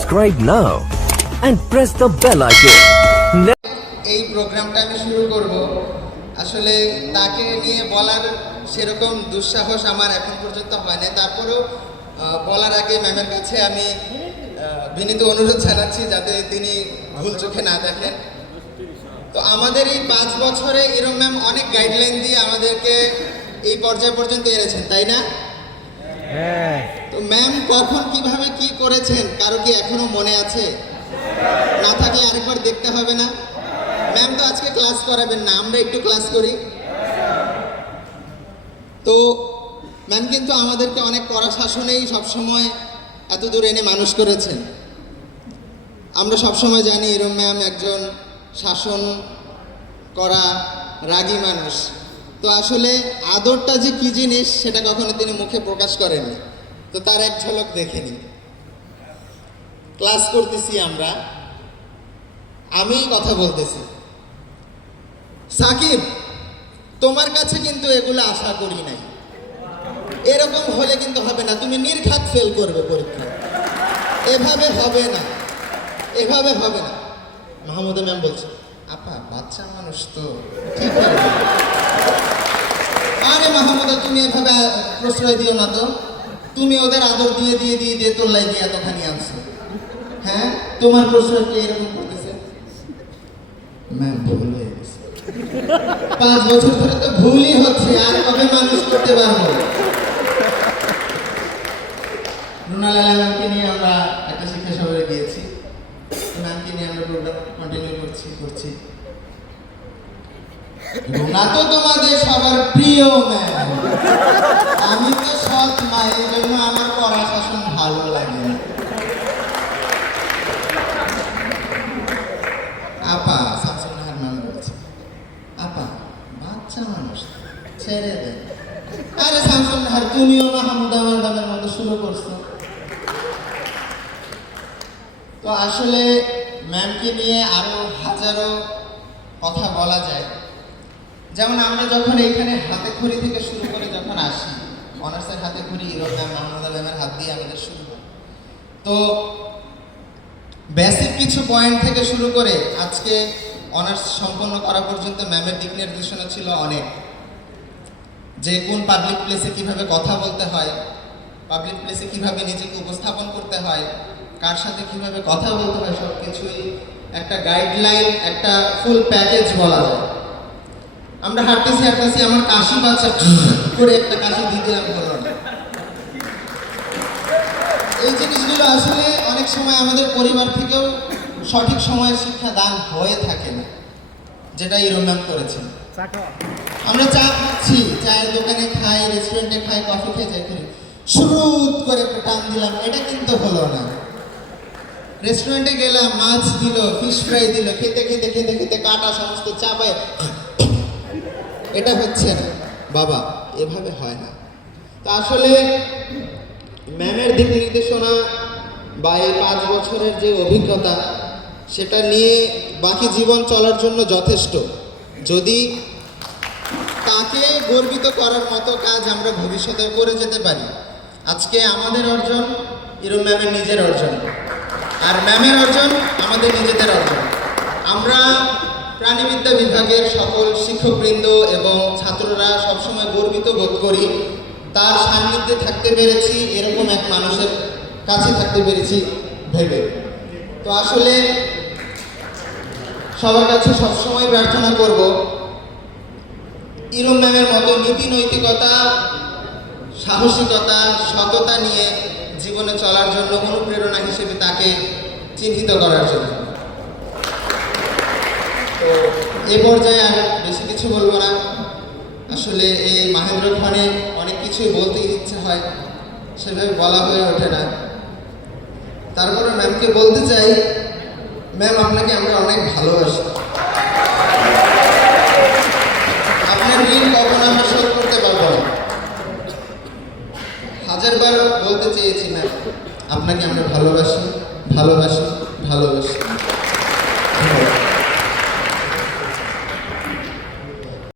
Subscribe now and press the bell icon. এই প্রোগ্রামটা আমি শুরু করব। আসলে তাকে নিয়ে বলার সেরকম দুঃসাহস আমার এখন পর্যন্ত হয় না তারপরেও বলার আগে ম্যামের কাছে আমি বিনীত অনুরোধ জানাচ্ছি যাতে তিনি ভুল চোখে না দেখেন। তো আমাদের এই পাঁচ বছরে ইরম ম্যাম অনেক গাইডলাইন দিয়ে আমাদেরকে এই পর্যায় পর্যন্ত এনেছেন তাই না? তো ম্যাম কখন কীভাবে কি করেছেন, কারও কি এখনও মনে আছে? না থাকলে আরেকবার দেখতে হবে না। ম্যাম তো আজকে ক্লাস করাবেন না, আমরা একটু ক্লাস করি। তো ম্যাম কিন্তু আমাদেরকে অনেক কড়া শাসনেই সবসময় এত দূর এনে মানুষ করেছেন। আমরা সবসময় জানি এরম ম্যাম একজন শাসন করা রাগী মানুষ। তো আসলে আদরটা যে কী জিনিস, সেটা কখনো তিনি মুখে প্রকাশ করেননি। তো তার এক ঝলক দেখে নিই ক্লাস করতেছি আমরা। আমি কথা বলতেছি। সাকিব, তোমার কাছে কিন্তু এগুলো আশা করি নাই। এরকম হলে কিন্তু হবে না। তুমি নির্ঘাত ফেল করবে পরীক্ষা। এভাবে হবে না। এভাবে হবে না। মাহমুদা ম্যাম বলছে, আপা, বাচ্চা মানুষ তো আরে মাহমুদা, তুমি এভাবে প্রশ্রয় দিও না তো। তুমি ওদের আদর দিয়ে দিয়ে দিয়ে দিয়ে তোর লাইগে এতখানি আনছো হ্যাঁ? তোমার প্রশ্রয় কি এরকম করতেছে? ম্যাম, ভুল হয়ে গেছে। পাঁচ বছর ধরে তো ভুলই হচ্ছে, আর কবে মানুষ করতে পারব? নিয়ে আমরা একটা শিক্ষা সফরে গিয়েছি। ম্যামকে নিয়ে আমরা প্রোগ্রাম কন্টিনিউ করছি করছি। রুনা তো তোমাদের সবার প্রিয় ম্যাম। আমি তো সৎ মা এই জন্য আমার কড়া শাসন ভালো লাগে না। আপা ম্যাম বলছে। আপা, বাচ্চা মানুষ, ছেড়ে দেন আরে নাহার তুমিও মতো শুরু করছ। তো আসলে ম্যামকে নিয়ে আরও হাজারো কথা বলা যায়। যেমন আমরা যখন এইখানে হাতে খড়ি থেকে শুরু করে যখন আসি অনার্সের হাতে খড়ি ইরম ম্যাম মাহমুদা ম্যামের হাত দিয়ে আমাদের শুরু হয়। তো বেসিক কিছু পয়েন্ট থেকে শুরু করে আজকে অনার্স সম্পন্ন করা পর্যন্ত ম্যামের দিক নির্দেশনা ছিল অনেক। যে কোন পাবলিক প্লেসে কীভাবে কথা বলতে হয় পাবলিক প্লেসে কীভাবে নিজেকে উপস্থাপন করতে হয়, কার সাথে কীভাবে কথা বলতে হয় সব কিছুই একটা গাইডলাইন একটা ফুল প্যাকেজ বলা যায়। আমরা হাঁটতেছি হাঁটতেছি আমার কাশি বাচ্চা করে একটা কাশি দিয়ে দিলাম এই জিনিসগুলো আসলে অনেক সময় আমাদের পরিবার থেকেও সঠিক সময়ে শিক্ষা দান হয়ে থাকে না যেটা ইরম ম্যাম করেছেন আমরা চা খাচ্ছি চায়ের দোকানে খাই রেস্টুরেন্টে খাই কফি খেয়ে যাই করি। শুরুত করে একটা টান দিলাম এটা কিন্তু হলো না। রেস্টুরেন্টে গেলাম মাছ দিল ফিশ ফ্রাই দিল খেতে খেতে খেতে খেতে কাটা সমস্ত চাপায় এটা হচ্ছে না। বাবা, এভাবে হয় না। তা আসলে ম্যামের দিক নির্দেশনা বা এই পাঁচ বছরের যে অভিজ্ঞতা, সেটা নিয়ে বাকি জীবন চলার জন্য যথেষ্ট। যদি তাকে গর্বিত করার মতো কাজ আমরা ভবিষ্যতে করে যেতে পারি। আজকে আমাদের অর্জন ইরম ম্যামের নিজের অর্জন। আর ম্যামের অর্জন, আমাদের নিজেদের অর্জন। আমরা প্রাণীবিদ্যা বিভাগের সকল শিক্ষকবৃন্দ এবং ছাত্ররা সবসময় গর্বিত বোধ করি। তার সান্নিধ্যে থাকতে পেরেছি, এরকম এক মানুষের কাছে থাকতে পেরেছি ভেবে। তো আসলে সবার কাছে সবসময় প্রার্থনা করব ইরম ম্যামের মতো নীতি নৈতিকতা, সাহসিকতা, সততা নিয়ে জীবনে চলার জন্য অনুপ্রেরণা হিসেবে তাকে চিহ্নিত করার জন্য। এ পর্যায়ে আর বেশি কিছু বলব না। আসলে এই মাহেন্দ্র খানে অনেক কিছুই বলতে ইচ্ছে হয়, সেভাবে বলা হয়ে ওঠে না। তারপরে ম্যামকে বলতে চাই ম্যাম আপনাকে আমরা অনেক ভালোবাসি। আপনার ঋণ কখনো আমরা শোধ করতে পারব না। হাজারবার বলতে চেয়েছি ম্যাম আপনাকে আমরা ভালোবাসি ভালোবাসি ভালোবাসি।